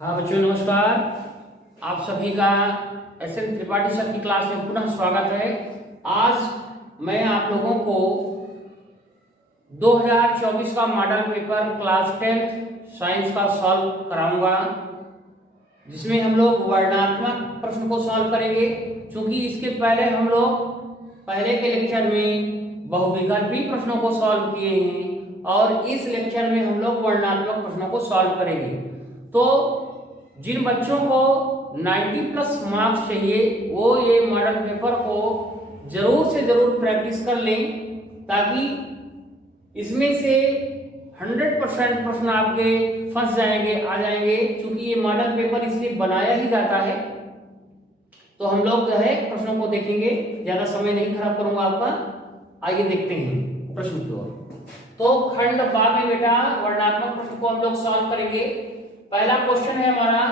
हाँ बच्चों नमस्कार। आप सभी का एस.एन. त्रिपाठी सर की क्लास में पुनः स्वागत है। आज मैं आप लोगों को 2024 का मॉडल पेपर क्लास 10 साइंस का सॉल्व कराऊंगा, जिसमें हम लोग वर्णनात्मक प्रश्न को सॉल्व करेंगे। क्योंकि इसके पहले हम लोग पहले के लेक्चर में बहुविकल्पी प्रश्नों को सॉल्व किए हैं और इस लेक्चर में हम लोग वर्णनात्मक प्रश्नों को सॉल्व करेंगे। तो जिन बच्चों को 90 प्लस मार्क्स चाहिए वो ये मॉडल पेपर को जरूर से जरूर प्रैक्टिस कर लें, ताकि इसमें से 100% प्रश्न आपके फंस जाएंगे, आ जाएंगे। क्योंकि ये मॉडल पेपर इसलिए बनाया ही जाता है। तो हम लोग जो है प्रश्नों को देखेंगे, ज्यादा समय नहीं खराब करूंगा आपका। आइए देखते हैं प्रश्न की ओर। तो खंड बा में बेटा वर्णनात्मक प्रश्न को हम लोग सॉल्व करेंगे। पहला क्वेश्चन है हमारा,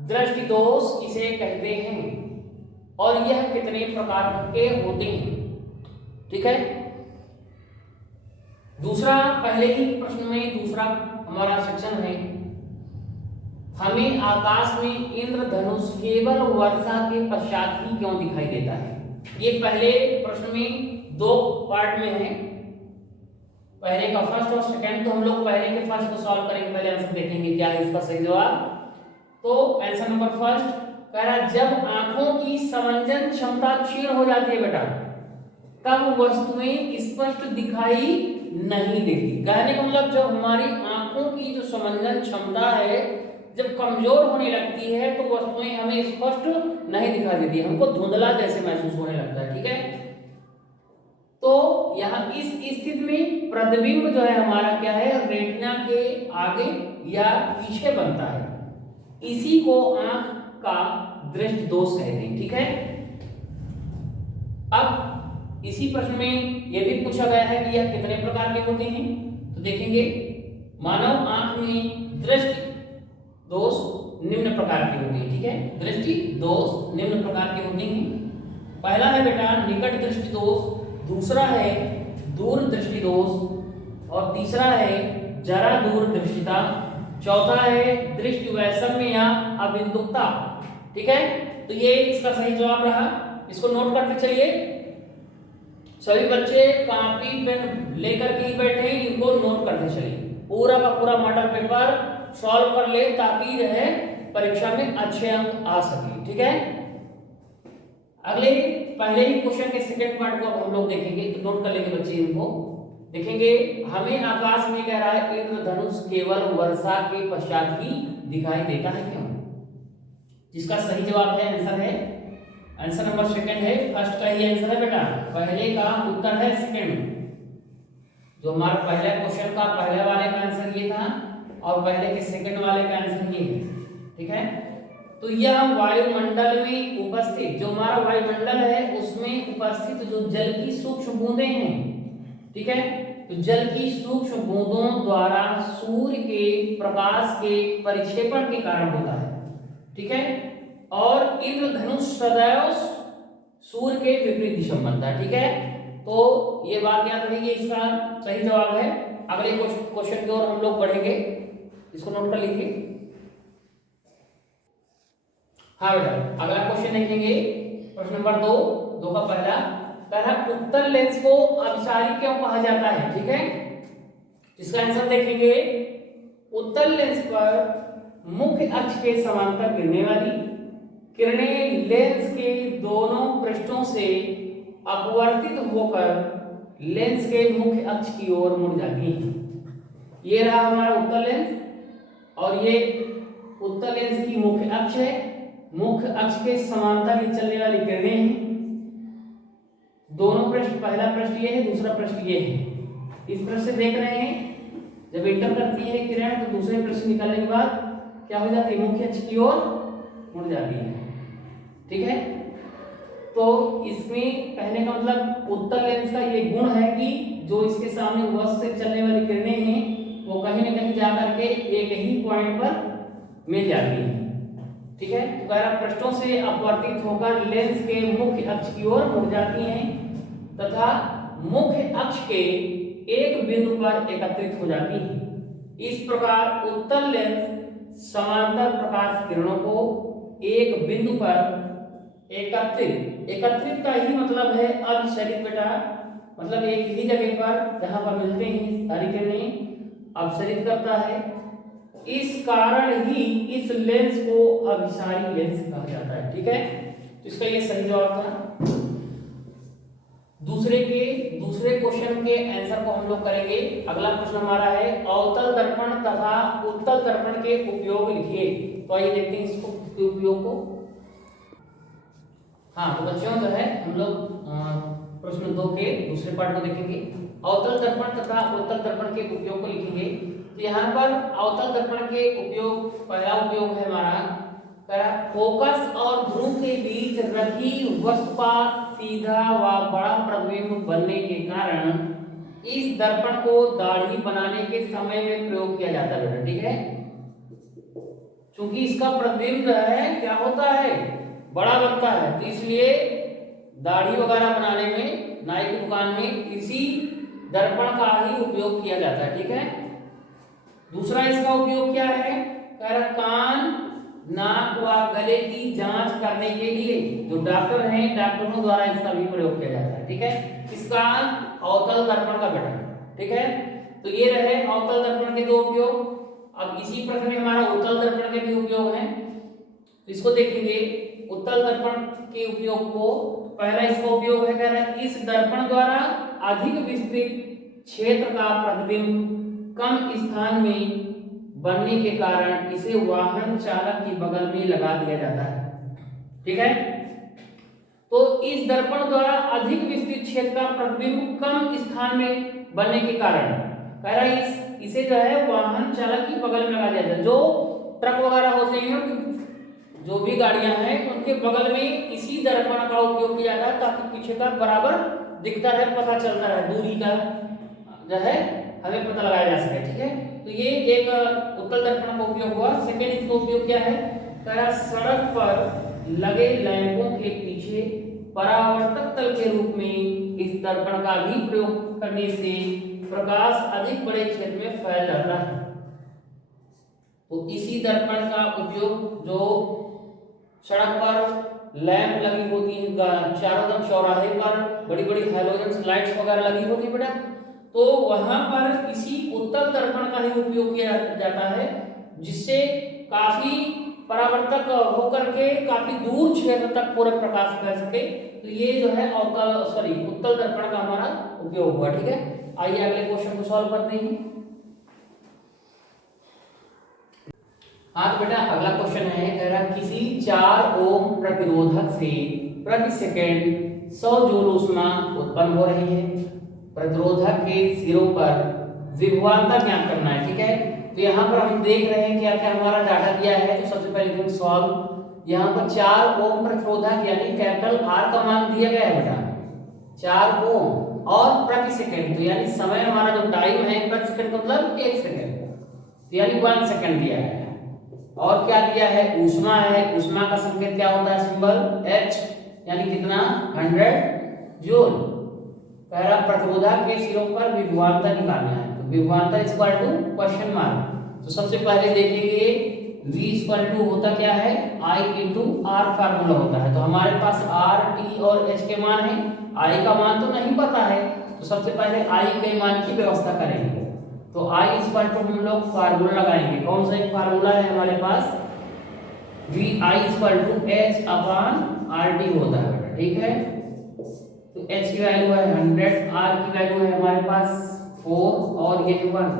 दृष्टि दोष किसे कहते हैं और यह कितने प्रकार के होते हैं। ठीक है। दूसरा, पहले ही प्रश्न में दूसरा हमारा सेक्शन है, हमें आकाश में इंद्रधनुष केवल वर्षा के पश्चात ही क्यों दिखाई देता है। ये पहले प्रश्न में दो पार्ट में है, पहले का फर्स्ट और सेकंड। तो हम लोग पहले के फर्स्ट को सॉल्व करेंगे, पहले आंसर देखेंगे क्या है इसका सही जवाब। तो आंसर नंबर फर्स्ट कह रहा, जब आंखों की समंजन क्षमता क्षीण हो जाती है बेटा, तब वस्तुएं स्पष्ट दिखाई नहीं देती। कहने का मतलब जब हमारी आंखों की जो समंजन क्षमता है जब कमजोर होने लगती है तो वस्तुएं हमें स्पष्ट नहीं दिखाई देती, हमको धुंधला जैसे महसूस होने लगता है। ठीक है। तो यहाँ इस स्थिति में प्रतिबिंब जो है हमारा क्या है, रेटिना के आगे या पीछे बनता है। इसी को आंख का दृष्टि दोष कहते हैं। ठीक है। अब इसी प्रश्न में यह भी पूछा गया है कि यह कितने प्रकार के होते हैं। तो देखेंगे, मानव आंख में दृष्टि दोष निम्न प्रकार के होते हैं। ठीक है। दृष्टि दोष निम्न प्रकार के होते हैं। पहला है बेटा निकट दृष्टि दोष, दूसरा है दूर दृष्टि दोष और तीसरा है जरा दूर दृष्टिता, चौथा है दृष्टि वैषम्य या अबिंदुकता। ठीक है। तो ये इसका सही जवाब रहा, इसको नोट करते चलिए। सभी बच्चे कॉपी पेन लेकर के ही बैठे हैं, इनको नोट करते चलिए। पूरा का पूरा मॉडल पेपर सॉल्व कर ले ताकि जो है परीक्षा में अच्छे अंक आ सके। ठीक है। अगले पहले ही क्वेश्चन के सेकंड पार्ट को हम लोग देखेंगे, तो नोट कर लेंगे बच्चे इनको। देखेंगे, हमें आकाश में कह रहा है इंद्रधनुष केवल वर्षा के पश्चात ही दिखाई देता है क्यों। जिसका सही जवाब है आंसर है आंसर नंबर सेकंड है। फर्स्ट का ही आंसर है बेटा, पहले का उत्तर है सेकंड। जो हमारा पहला क्वेश्चन का पहले वाले का आंसर ये था और पहले के सेकंड वाले का आंसर ये है। ठीक है। तो यह वायुमंडल में उपस्थित, जो हमारा वायुमंडल है उसमें उपस्थित जो जल की सूक्ष्म बूंदें हैं। ठीक है। तो जल की सूक्ष्म बूंदों द्वारा सूर्य के प्रकाश के परिक्षेपण के कारण होता है। ठीक है। और इंद्रधनुष सदैव सूर्य के विपरीत दिशा में बनता है। ठीक है। तो ये बात याद रखिए, इसका सही जवाब है। अगले क्वेश्चन की ओर हम लोग बढ़ेंगे, इसको नोट कर लीजिए। हाँ बेटा, अगला क्वेश्चन देखेंगे, प्रश्न नंबर दो का पहला कह रहा, उत्तल लेंस को अभिसारी क्यों कहा जाता है। ठीक है। इसका आंसर देखेंगे, उत्तल लेंस पर मुख्य अक्ष के समांतर गिरने वाली किरणें लेंस के दोनों पृष्ठों से अपवर्तित होकर लेंस के मुख्य अक्ष की ओर मुड़ जाती हैं। ये रहा हमारा उत्तल लेंस और ये उत्तल लेंस की मुख्य अक्ष है। मुख्य अक्ष के समांतर ही चलने वाली किरणें हैं। दोनों पृष्ठ, पहला पृष्ठ ये है, दूसरा पृष्ठ ये है। इस पृष्ठ से देख रहे हैं, जब इंटर करती है किरण तो दूसरे पृष्ठ निकालने के बाद क्या हो जाती है, मुख्य अक्ष की ओर मुड़ जाती है। ठीक है। तो इसमें कहने का मतलब उत्तल लेंस का ये गुण है कि जो इसके सामने वस्तु से चलने वाली किरणें हैं वो कहीं ना कहीं जाकर के एक ही पॉइंट पर मिल जाती हैं। ठीक है। तो कह रहा, पृष्ठों से अपवर्तित होकर लेंस के मुख्य अक्ष की ओर मुड़ जाती हैं तथा मुख्य अक्ष के एक बिंदु पर एकत्रित हो जाती हैं। इस प्रकार उत्तल लेंस समांतर प्रकाश किरणों को एक बिंदु पर एकत्रित का ही मतलब है अभिसरित बेटा, मतलब एक ही जगह पर जहां पर मिलते हैं सारी किरणें अपसरित करता है। इस कारण ही इस लेंस को अभिसारी लेंस कहा जाता है। ठीक है, तो इसका ये सही जवाब था। दूसरे क्वेश्चन के आंसर को हम लोग करेंगे। अगला प्रश्न हमारा है अवतल दर्पण तथा उत्तल दर्पण के उपयोग लिखिए। तो आइए देखते हैं इसके उपयोग को। हाँ तो बच्चों जो है हम लोग प्रश्न 2 के दूसरे पार्ट को देखेंगे। अवतल दर्पण तथा उत्तल दर्पण के उपयोग को लिखेंगे। तो यहाँ पर अवतल दर्पण के उपयोग, पहला उपयोग है हमारा फोकस और ध्रुव के बीच रखी वस्तु का सीधा व बड़ा प्रतिबिंब बनने के कारण इस दर्पण को दाढ़ी बनाने के समय में प्रयोग किया जाता है। ठीक है, क्योंकि इसका प्रतिबिंब है क्या होता है, बड़ा बनता है, तो इसलिए दाढ़ी वगैरह बनाने में नाई की दुकान में इसी दर्पण का ही उपयोग किया जाता है। ठीक है, दूसरा इसका उपयोग क्या है, कान नाक व गले की जांच करने के लिए जो डॉक्टर हैं, डॉक्टरों द्वारा इसका भी प्रयोग किया जाता है। ठीक है, इसका अवतल दर्पण का गठन। ठीक है, तो ये रहे अवतल दर्पण के दो उपयोग। अब इसी प्रश्न में हमारा उत्तल दर्पण के भी उपयोग हैं, तो इसको देखेंगे। उत्तल दर्पण के उपयोग को, पहला इसका उपयोग है, कह रहा है इस दर्पण द्वारा अधिक विस्तृत क्षेत्र का प्रतिबिंब कम स्थान में बनने के कारण इसे वाहन चालक की बगल में लगा दिया जाता है। ठीक है, तो इस दर्पण द्वारा अधिक विस्तृत क्षेत्र का प्रतिबिंब कम स्थान में बनने के कारण कह रहा है इसे जो है वाहन चालक की बगल में लगा दिया जाता है। जो ट्रक वगैरह होते हैं, जो भी गाड़ियां हैं, उनके बगल में इसी दर्पण का उपयोग किया जाता है ताकि पीछे का बराबर दिखता रहे, पता चलता रहे, दूरी का जो है हमें पता लगाया जा सके। ठीक है, तो ये एक उत्तल दर्पण का उपयोग हुआ। सेकेंड इसका उपयोग क्या है, सड़क पर लगे लैंपों के पीछे परावर्तक तल के रूप में इस दर्पण का भी प्रयोग करने से प्रकाश अधिक बड़े क्षेत्र में फैल जाता है। तो इसी दर्पण का उपयोग जो सड़क पर लैंप लगी होती है, चारों तरफ चौराहे पर बड़ी बड़ी हैलोजन लाइट्स वगैरह लगी होती है बेटा, तो वहां पर इसी उत्तल दर्पण का ही उपयोग किया जाता है, जिससे काफी परावर्तक होकर के काफी दूर क्षेत्र तक पूरा प्रकाश फैल सके। तो ये जो है उत्तल दर्पण का हमारा उपयोग हुआ। ठीक है, आइए अगले क्वेश्चन को सॉल्व करते हैं। हाँ तो बेटा अगला क्वेश्चन है, कह रहा किसी 4 ओम प्रतिरोधक से प्रति सेकंड 100 जूल ऊष्मा उत्पन्न हो रही है। प्रतिरोधक के सिरों पर विभवांतर ज्ञात करना है। ठीक है, तो यहाँ पर हम देख रहे हैं क्या क्या हमारा डाटा दिया है। तो सबसे पहले हम सॉल्व, यहाँ पर 4 ओम प्रतिरोधक यानी कैपिटल आर का मान दिया गया है बेटा 4 ओम, और प्रति सेकंड तो यानी समय हमारा जो टाइम है प्रति सेकंड मतलब 1 सेकंड, तो यानी 1 सेकंड दिया है। और क्या दिया है, ऊष्मा है, ऊष्मा का संकेत क्या होता है, सिंबल H, यानी कितना 100 जूल। पहला प्रतिरोधक के सिरों पर विभवांतर निकालना है, तो विभवांतर इक्वल टू क्वेश्चन मार्क। तो सबसे पहले देखेंगे V इक्वल टू होता क्या है, I इंटू R फार्मूला होता है। तो हमारे पास R, T और H के मान है, I का मान तो नहीं पता है, तो सबसे पहले I के मान की व्यवस्था करेंगे। तो I इक्वल टू हम लोग फार्मूला लगाएंगे, कौन सा एक फार्मूला है हमारे पास, VI equal to H upon RT होता है बेटा। ठीक है, तो H की वैल्यू है 100, R की वैल्यू है हमारे पास 4 और ये 1।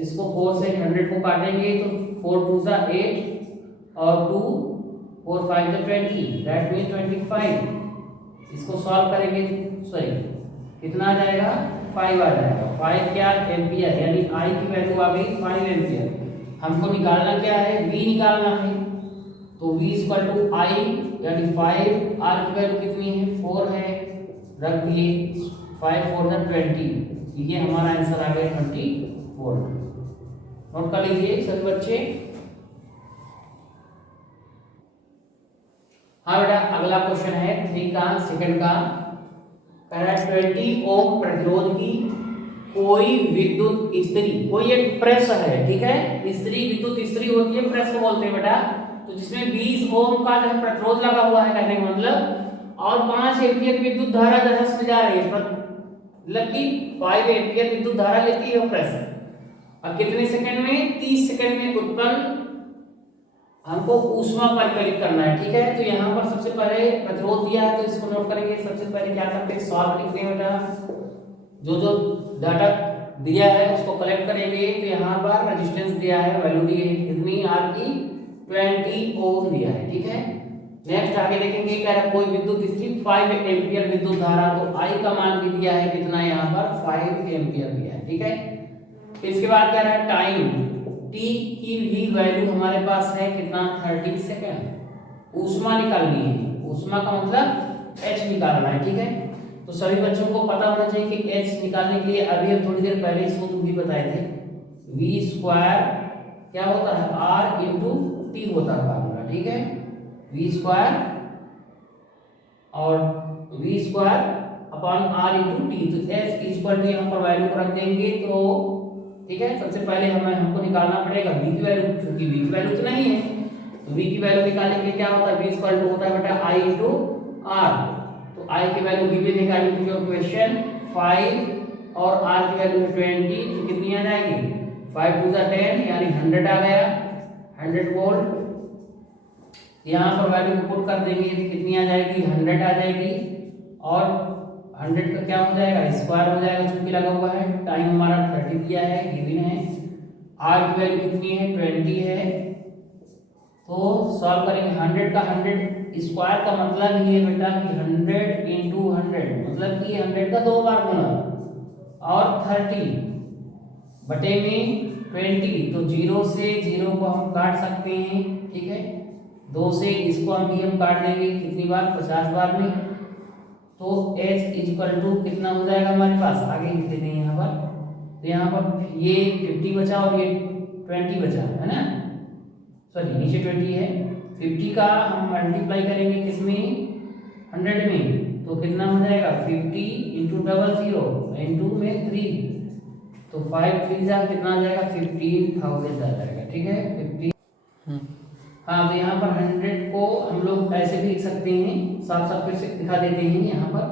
इसको 4 से 100 को काटेंगे तो 4 2 सा 8 और 2 4 5 सा 20, दैट मीन 25। इसको सॉल्व करेंगे, सॉरी कितना आ जाएगा, 5 आ जाएगा। 5 क्या एम्पियर, यानी I की वैल्यू आ गई 5 एम्पियर। हमको निकालना क्या है, V निकालना है, तो V इक्वल टू I यानी 5, R की वैल्यू कितनी है 4 है, रख दिए 5 4 सा 20, ये हमारा आंसर आ गया 24। नोट कर लीजिए सभी बच्चे। हाँ बेटा अगला क्वेश्चन है 3 का सेकंड का, 20 ओम प्रतिरोध की कोई विद्युत इस्त्री, कोई एक प्रेस है, ठीक है, इस्त्री विद्युत इस्त्री होती है, प्रेस को बोलते हैं बेटा, तो जिसमें 20 ओम का जो है प्रतिरोध लगा हुआ है, कहने का मतलब, और 5 एम्पीयर विद्युत धारा जो है उसमें जा रही है, मतलब कि 5 एम्पीयर विद्युत धारा लेती है वो प्रेस। अब कितने सेकंड में? 30 सेकंड में उत्पन्न हमको ऊष्मा परिकलित करना है, ठीक है। तो यहाँ पर सबसे पहले प्रतिरोध दिया है, तो इसको नोट करेंगे। सबसे पहले क्या करते हैं, सॉल्व लिखते हैं बेटा, जो जो डाटा दिया है उसको कलेक्ट करेंगे। तो यहाँ पर रेजिस्टेंस दिया है, वैल्यू दी है कितनी, आर की 20 ओम दिया है, ठीक है। नेक्स्ट आगे देखेंगे, कह रहा है कोई विद्युत स्थिति 5 एम्पीयर विद्युत धारा, तो आई का मान भी दिया है कितना, यहाँ पर 5 एम्पीयर दिया है, ठीक है। इसके बाद कह रहा है टाइम, टी की भी वैल्यू हमारे पास है कितना, 30 सेकंड। ऊष्मा निकालनी है, ऊष्मा का मतलब एच निकालना है, ठीक है। तो सभी बच्चों को पता होना चाहिए कि एच निकालने के लिए अभी हम थोड़ी देर पहले सूत्र भी बताए थे, वी स्क्वायर क्या होता है, आर इंटू टी होता है फार्मूला, ठीक है। वी स्क्वायर और V square upon R into T, तो एच इक्वल टू यहाँ पर वैल्यू को रख देंगे, तो ठीक है। सबसे पहले हमको निकालना पड़ेगा v की वैल्यू, क्योंकि v की वैल्यू तो नहीं है, तो v की वैल्यू निकालने के लिए क्या होता है, v इक्वल टू होता है बेटा i इंटू r। तो i की वैल्यू गिवन है इन योर क्वेश्चन 5 और r की वैल्यू है 20, तो कितनी आ जाएगी, 5 टू 10 यानी 100 आ गया, 100 वोल्ट। यहाँ पर वैल्यू को पुट कर देंगे तो कितनी आ जाएगी, 100 आ जाएगी, और 100 का क्या हो जाएगा, स्क्वायर हो जाएगा, चूंकि लगा हुआ है। टाइम हमारा 30 दिया है, गिवन है। आर की वैल्यू कितनी है, 20 है। तो सॉल्व करेंगे, 100 का 100 स्क्वायर का मतलब ये है बेटा कि 100 इंटू 100, मतलब कि 100 का 2 बार गुना, और 30 बटे में 20, तो 0 से 0 को हम काट सकते हैं, ठीक है। 2 से इसको हम काट देंगे कितनी बार, 50 बार में। तो h इक्वल टू कितना हो जाएगा हमारे पास, आगे लिख देते हैं यहाँ पर। तो यहाँ पर ये 50 बचा और ये 20 बचा, है ना, सॉरी नीचे 20 है। 50 का हम मल्टीप्लाई करेंगे किसमें, 100 में, तो कितना हो जाएगा 50 इंटू 00 इंटू में 3, तो 5 3 जा कितना आ जाएगा, 15,000 आ जाएगा, ठीक है। 50 हाँ, तो यहाँ पर 100 को हम लोग ऐसे भी लिख सकते हैं, साफ साफ फिर से दिखा देते हैं यहाँ पर,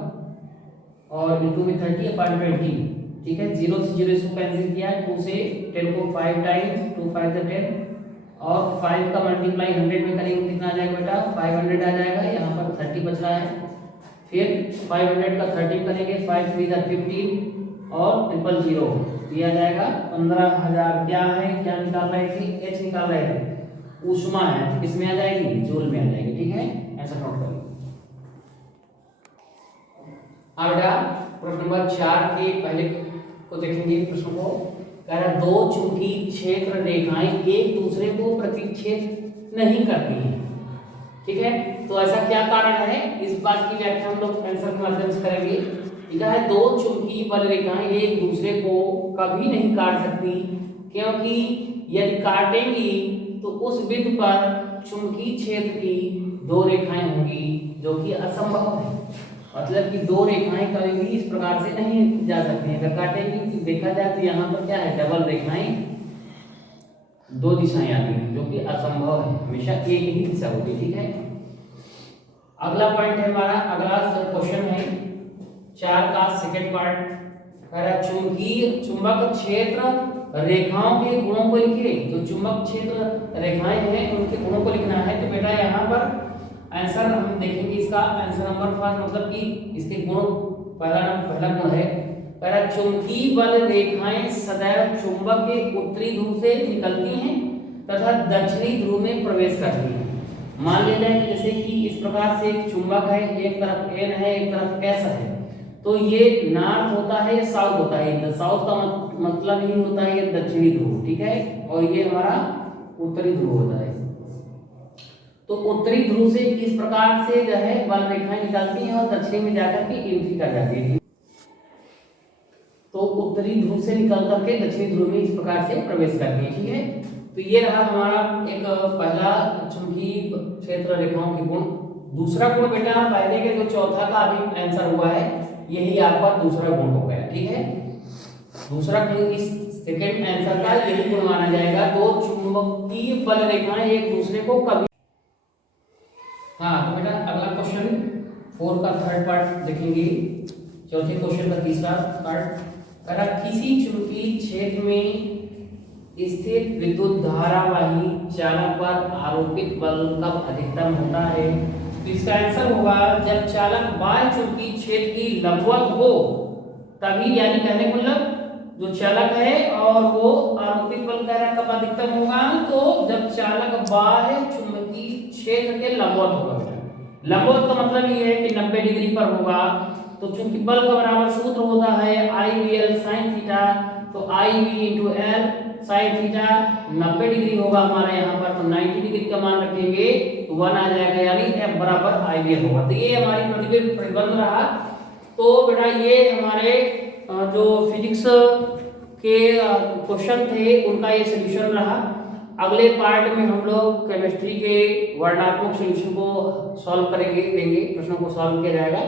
और इंटू में 30 अपॉन 20, ठीक है। 0 से 0 इसको कैंसिल किया, 2 से 10 को 5 टाइम्स, 2 5 10, और 5 का मल्टीप्लाई 100 में करेंगे कितना आ जाएगा बेटा, 500 आ जाएगा। यहाँ पर 30 बच रहा है, फिर 500 का 30 करेंगे, 5 3 15 और 000 दिया जाएगा 15,000। क्या है, क्या निकाल रहे थे, एच निकाल रहे थे, ऊष्मा है, तो किसमें आ जाएगी, जूल में आ जाएगी, ठीक है। ऐसा नोट करिए। अब बेटा प्रश्न नंबर 4 के पहले को देखेंगे। प्रश्न को कह रहा है, दो चुंबकीय क्षेत्र रेखाएं एक दूसरे को प्रतिच्छेद नहीं करती हैं, ठीक है। तो ऐसा क्या कारण है, इस बात की व्याख्या हम लोग आंसर के माध्यम से करेंगे। लिखा है, दो चुंबकीय बल रेखाएं एक दूसरे को कभी नहीं काट सकती, क्योंकि यदि काटेंगी तो उस बिंदु पर चुंबकीय क्षेत्र की 2 रेखाएं होंगी, जो कि असंभव है। मतलब कि 2 रेखाएं कभी भी इस प्रकार से नहीं जा सकती हैं। अगर काटेंगी तो देखा जाए तो यहाँ पर क्या है, डबल रेखाएं 2 दिशाएं आती हैं, जो कि असंभव है, हमेशा एक ही दिशा होती है, ठीक है। अगला पॉइंट है हमारा, अगला क्वेश्चन है 4 का सेकंड पार्ट। चुंबकीय चुंबक क्षेत्र रेखाओं के गुणों को लिखिए। जो चुंबक क्षेत्र रेखाएं हैं उनके गुणों को लिखना है। तो बेटा यहाँ पर आंसर हम देखेंगे, इसका आंसर नंबर 5, मतलब कि इसके गुण, पहला गुण है, चुंबकीय बल रेखाएं सदैव चुंबक के उत्तरी ध्रुव से निकलती हैं तथा दक्षिणी ध्रुव में प्रवेश करती हैं। मान लिया जाए जैसे कि इस प्रकार से एक चुंबक है, एक तरफ एन है, एक तरफ एस है, तो ये नॉर्थ होता है, साउथ होता है। साउथ का मतलब ही होता है ये दक्षिणी ध्रुव, ठीक है, और ये हमारा उत्तरी ध्रुव होता है। तो उत्तरी ध्रुव से इस प्रकार से जो है बल रेखाएं निकलती हैं और दक्षिण में जाकर के एंट्री कर जाती है। तो उत्तरी ध्रुव से निकल करके दक्षिणी ध्रुव में इस प्रकार से प्रवेश करती है, ठीक है। तो ये रहा हमारा एक पहला चुंबकीय क्षेत्र रेखाओं के गुण। दूसरा गुण बेटा पहले के जो चौथा का अभी आंसर हुआ है, यही आपका दूसरा गुण हो गया, ठीक है। दूसरा इस सेकंड आंसर का यही गुण माना जाएगा, दो चुंबकीय बल रेखाएं एक दूसरे को कभी। हाँ तो बेटा अगला क्वेश्चन 4 का थर्ड पार्ट देखेंगे। चौथे क्वेश्चन का तीसरा पार्ट करा, किसी चुंबकीय क्षेत्र में स्थित विद्युत धारावाही चालक पर आरोपित बल कब अधिकतम होता है? तो इसका आंसर होगा जब चालक बाह्य चुंबकीय क्षेत्र की लंबवत हो तभी, यानी कहने का मतलब जो चालक है और वो आरोपित बल कह रहा कब अधिकतम होगा, तो जब चालक बाह्य चुंबकीय क्षेत्र के लंबवत होगा। लंबवत का मतलब ये है कि 90 डिग्री पर होगा। तो चूंकि बल का बराबर सूत्र होता है IVL sin थीटा, तो IV into L sin theta 90 degree होगा हमारे यहाँ पर, तो 90 डिग्री का मान रखेंगे तो 1 आ जाएगा, यानी F बराबर IVL होगा। तो ये हमारी प्रतिबिंब प्रतिबंध रहा। तो बेटा ये हमारे जो फिजिक्स के क्वेश्चन थे उनका ये सोल्यूशन रहा। अगले पार्ट में हम लोग केमिस्ट्री के वर्णात्मक सॉल्यूशन को सॉल्व करेंगे, देंगे, प्रश्नों को सॉल्व किया जाएगा।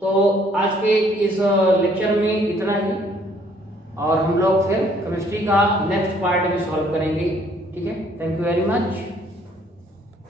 तो आज के इस लेक्चर में इतना ही, और हम लोग फिर केमिस्ट्री का नेक्स्ट पार्ट में सॉल्व करेंगे। ठीक है, थैंक यू वेरी मच।